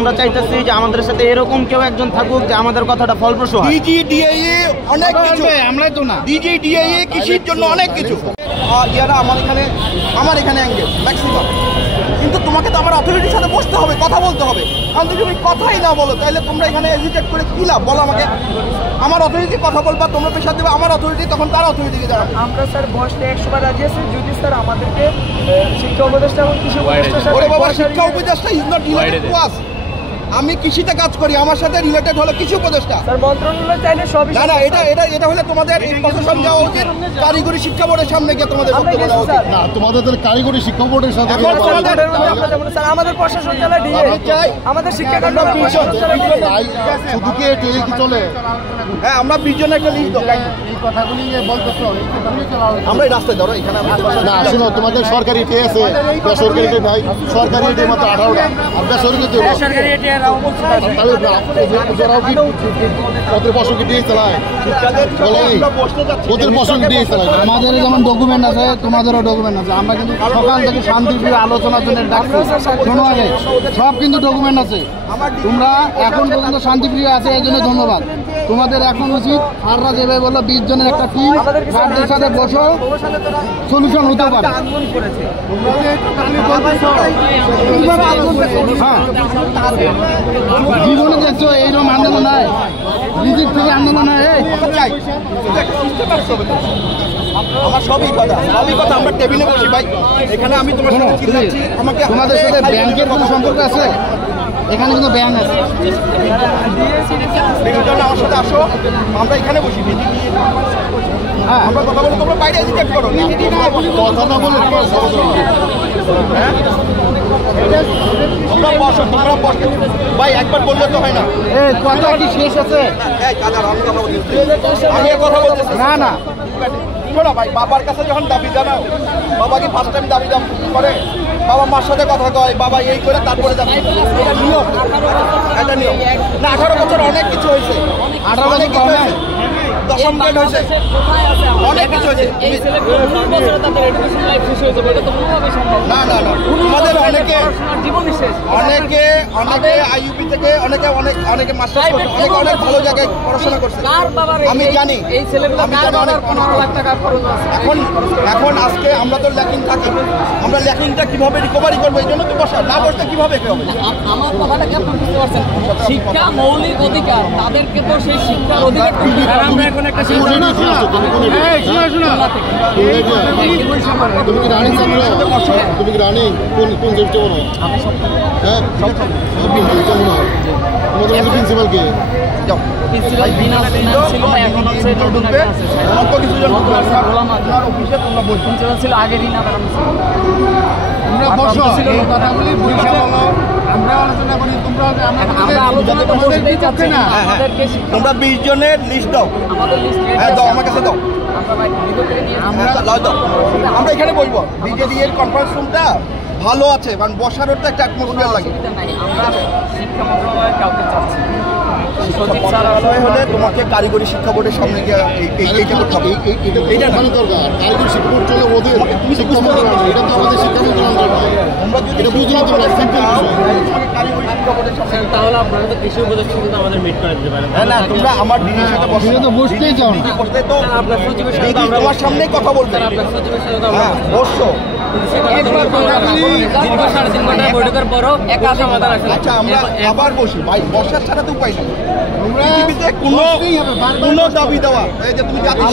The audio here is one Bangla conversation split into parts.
আমরা চাইতেছি যে আমাদের সাথে এরকম কেউ একজন থাকুক যে আমাদের কথাটা ফলপ্রসূ হয়। ডিজি ডিআইএ অনেক কিছু, আমরাই তো না। ডিজি ডিআইএ কৃষির জন্য অনেক কিছু, ইয়ারা আমার এখানে অ্যাঙ্গেল ম্যাক্সিমাম। কিন্তু তোমাকে তো আমার অথরিটির সাথে বসতে হবে, কথা বলতে হবে। কারণ তুমি কথাই না বলো তাহলে তোমরা এখানে এজিটেট করে কি লাভ বলো আমাকে? আমার অথরিটি কথা বলবা, তোমরা প্রেশার দেবে আমার অথরিটি, তখন তার অথরিটিকে জানাবে। আমরা স্যার বসতে 100 বার রাজি আছি যদি স্যার আমাদেরকে শিক্ষা উপদেষ্টা এবং কৃষি উপদেষ্টা। ওরে বাবা, শিক্ষা উপদেষ্টা is not related to us. আমি কৃষিতে কাজ করি, আমার সাথে রিলেটেড হলো কৃষি উপদেষ্টা। স্যার মন্ত্রণালয় চাইলে সবই না না, এটা হলে তোমাদের প্রশাসন যাওয়া উচিত, কারিগরি শিক্ষা বোর্ডের সামনে গিয়ে তোমাদের বক্তব্য দেওয়া উচিত। না, তোমাদের কারিগরি শিক্ষা বোর্ডের সাথে স্যার আমাদের প্রশাসন চালায় ডিএ, আমাদের শিক্ষাকাণ্ড শুধু কি এটাই কি চলে? হ্যাঁ, আমরা 20 জনের একটা লিস্ট দাও। এই কথাগুলি বলতেছো, আমরা এই রাস্তায় ধরো এখানে। না শুনো, তোমাদের সরকারি টে আছে, বেসরকারি টে নাই। সরকারি টে মাত্র 18টা, আর বেসরকারি টে ওদের ফসল দিয়ে চালায়, ওদের ফসল দিয়ে চালায়। আমাদের যেমন ডকুমেন্ট আছে, তোমাদেরও ডকুমেন্ট আছে। আমরা কিন্তু সকাল থেকে শান্তিপ্রিয় আলোচনার জন্য ডাকছি। শোনো আগে, সব কিন্তু ডকুমেন্ট আছে। তোমরা এখন পর্যন্ত শান্তিপ্রিয় আছে, এই জন্য ধন্যবাদ। তোমাদের এখন উচিত স্যাররা যেভাবে বললো 20 জনের একটা টিম, স্যারদের সাথে বসো, সলিউশন হতে পারে। জীবনে দেখছো এইরকম আন্দোলন হয়, নিজের থেকে আন্দোলন হয়। আমার সবই কথা আমরা টেবিলে বসি ভাই। এখানে আমি তোমার সাথে চিল্লাচ্ছি, আমাকে তোমাদের সাথে ব্যাংকের কোনো সম্পর্ক আছে? এখানে কিন্তু ব্যাংক আছে। আমার সাথে আসো, আমরা এখানে বসি। হ্যাঁ, আমরা কথা বলি, তোমরা বাইরে এজিটেট করো। কথা না বলে তোমরা বসো ভাই, একবার বললে তো হয় না। কথা কি শেষ আছে? আমি কথা বলতেছি না না, শোনো ভাই, বাবার কাছে যখন দাবি জানাও, বাবা কি ফার্স্ট টাইম দাবি করে? বাবা মার সাথে কথা কয়, বাবা এই করে তারপরে দাবি। এটা নিয়ম, এটা নিয়ম না। 18 বছর অনেক কিছু হয়েছে, 18 বছর দশম গ্রেড হয়েছে, অনেক কিছু হয়েছে। না না না, আমাদের অনেকে আইইউপি থেকে অনেকে মাস্টার্স করছে, অনেক ভালো জায়গায় পড়াশোনা করছে। আমি জানি এখন আজকে আমরা তো ল্যাকিং থাকি, আমরা ল্যাকিংটা কিভাবে রিকভারি করবো, এই জন্য তো বসা। না বসতে কিভাবে হবে? আমার কথাটা কি আপনি বুঝতে পারছেন? শিক্ষা মৌলিক অধিকার, তাদেরকে তো সেই শিক্ষার অধিকার আমরা এখন একটা তুমি কি রানিং চাকরি? তুমি কি রানিং কোন জবটা বলো? হ্যাঁ, তোমাদের প্রিন্সিপাল কে? ছিল আগে রিনা ম্যাডাম ছিল। তোমরা 20 জনের লিস্ট দাও, দাও আমার কাছে দাও, আমরা এখানে বলবো। বিজেডি এর কনফারেন্স রুমটা ভালো আছে, মানে বসারও তো একটা অ্যাটমসফিয়ার লাগে। শিক্ষা মন্ত্রণালয়ের কাউকে চাচ্ছি হলে তোমাকে কারিগরি শিক্ষা বোর্ডের সামনে গিয়ে এইটা করতে হবে। এইটা দরকার, কারিগরি শিক্ষা বোর্ড চলে ওদের শিক্ষা মন্ত্রণালয়, এটা তো আমাদের শিক্ষা মন্ত্রণালয়। এটা বুঝতে না তোমরা সিম্পল বিষয়। কারিগরি শিক্ষা বোর্ডের সামনে তাহলে আপনারা তো কৃষি উপদেষ্টা কিন্তু আমাদের মিট করে দিতে পারেন। না, তোমরা আমার দিদির সাথে বসতেই চাও না। তো আপনার সচিবের সাথে তোমার সামনেই কথা বলতে। আপনার সচিবের সাথে হ্যাঁ, অবশ্যই। দীর্ঘ 3.5 ঘন্টা বৈঠকের পরও একা সমাধান আসে। আচ্ছা, আমরা আবার বসি ভাই, বসার ছাড়া তো উপায় নেই। পৃথিবীতে কোনো দাবি দেওয়া, এই যে তুমি জাতির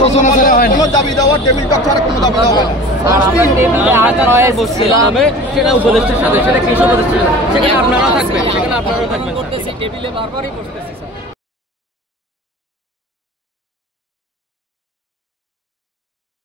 কোনো দাবি দেওয়া, টেবিল টক ছাড়া কোনো দাবি দেওয়া হয় না। টেবিলে আলোচনা হয়ে বসছিলাম, সেটা উপদেষ্টার সাথে, সেটা কৃষি উপদেষ্টার সাথে, সেখানে আপনারা থাকবেন, সেখানে আপনারা থাকবেন। টেবিলে বারবারই বসতেছি স্যার।